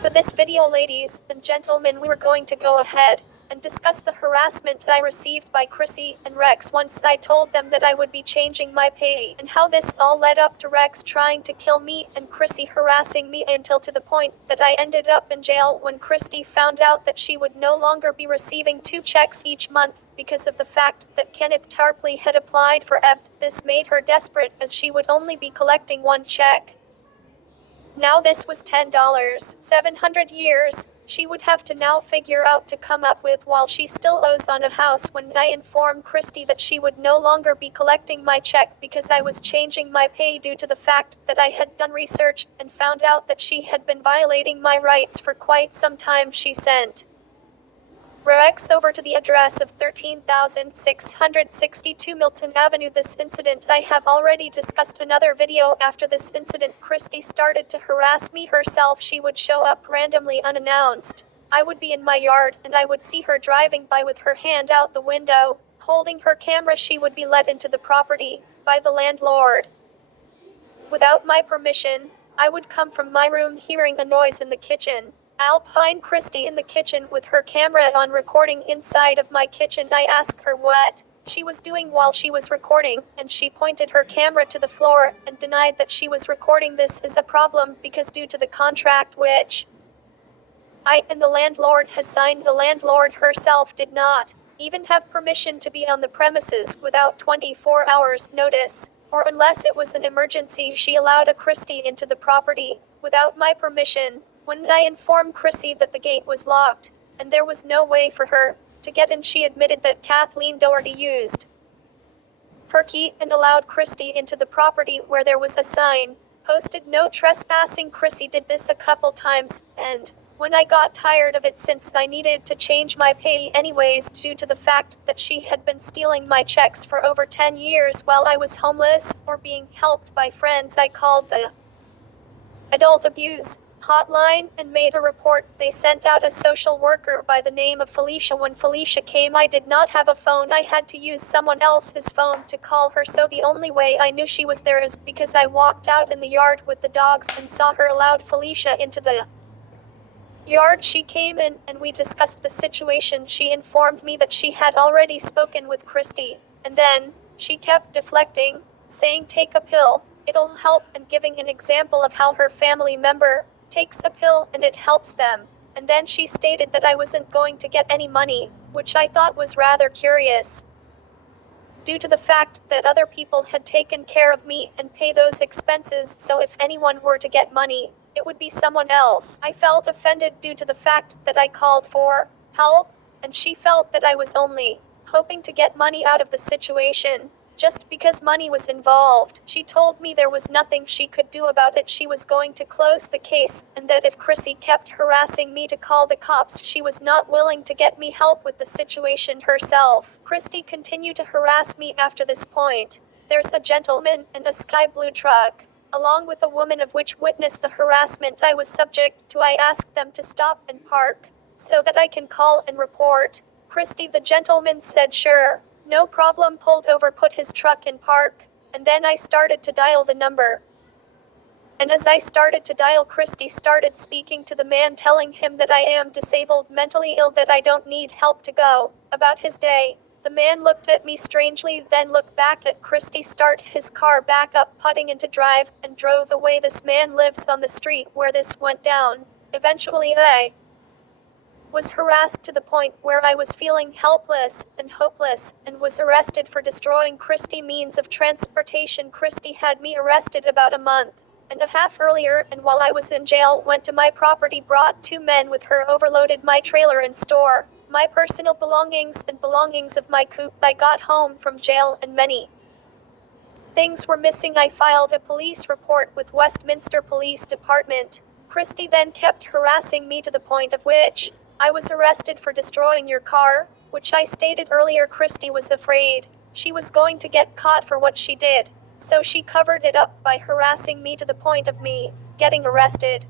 For this video, ladies and gentlemen, we were going to go ahead and discuss the harassment that I received by Chrissy and Rex once I told them that I would be changing my pay, and how this all led up to Rex trying to kill me and Chrissy harassing me until to the point that I ended up in jail when Christy found out that she would no longer be receiving 2 checks each month because of the fact that Kenneth Tarpley had applied for EBT. This made her desperate as she would only be collecting 1 check. Now this was $10, 700 years, she would have to now figure out to come up with while she still owes on a house. When I informed Christy that she would no longer be collecting my check because I was changing my pay due to the fact that I had done research and found out that she had been violating my rights for quite some time, she sent Rex over to the address of 13,662 Milton Avenue. This incident I have already discussed another video. After this incident, Christy started to harass me herself. She would show up randomly unannounced. I would be in my yard and I would see her driving by with her hand out the window, holding her camera. She would be let into the property by the landlord without my permission. I would come from my room hearing a noise in the kitchen. I'll find Christy in the kitchen with her camera on recording inside of my kitchen. I asked her what she was doing while she was recording, and she pointed her camera to the floor and denied that she was recording. This is a problem because due to the contract which I and the landlord has signed, the landlord herself did not even have permission to be on the premises without 24 hours notice, or unless it was an emergency. She allowed a Christy into the property without my permission. When I informed Chrissy that the gate was locked, and there was no way for her to get in, she admitted that Kathleen Doherty used her key and allowed Christy into the property where there was a sign posted "No trespassing." Chrissy did this a couple times, and when I got tired of it, since I needed to change my pay anyways due to the fact that she had been stealing my checks for over 10 years while I was homeless or being helped by friends, I called the adult abuse hotline and made a report. They sent out a social worker by the name of Felicia. When Felicia came, I did not have a phone. I had to use someone else's phone to call her, so the only way I knew she was there is because I walked out in the yard with the dogs and saw her, allowed Felicia into the yard. She came in and we discussed the situation. She informed me that she had already spoken with Christy, and then she kept deflecting, saying take a pill, it'll help, and giving an example of how her family member takes a pill and it helps them. And then she stated that I wasn't going to get any money, which I thought was rather curious, due to the fact that other people had taken care of me and pay those expenses, so if anyone were to get money, it would be someone else. I felt offended due to the fact that I called for help, and she felt that I was only hoping to get money out of the situation just because money was involved. She told me there was nothing she could do about it. She was going to close the case, and that if Chrissy kept harassing me to call the cops. She was not willing to get me help with the situation herself. Christy continued to harass me after this point. There's a gentleman in a sky blue truck, along with a woman of which witnessed the harassment I was subject to. I asked them to stop and park so that I can call and report. Christy, the gentleman, said sure, no problem, pulled over, put his truck in park, and then I started to dial the number. And as I started to dial, Christy started speaking to the man, telling him that I am disabled, mentally ill, that I don't need help to go about his day. The man looked at me strangely, then looked back at Christy, start his car back up, putting into drive, and drove away. This man lives on the street where this went down. Eventually I was harassed to the point where I was feeling helpless and hopeless, and was arrested for destroying Christy means of transportation. Christy had me arrested about a month and a half earlier, and while I was in jail, went to my property, brought 2 men with her, overloaded my trailer and store my personal belongings and belongings of my coop. I got home from jail and many things were missing. I filed a police report with Westminster Police Department. Christy then kept harassing me to the point of which I was arrested for destroying your car, which I stated earlier. Christy was afraid she was going to get caught for what she did, so she covered it up by harassing me to the point of me getting arrested.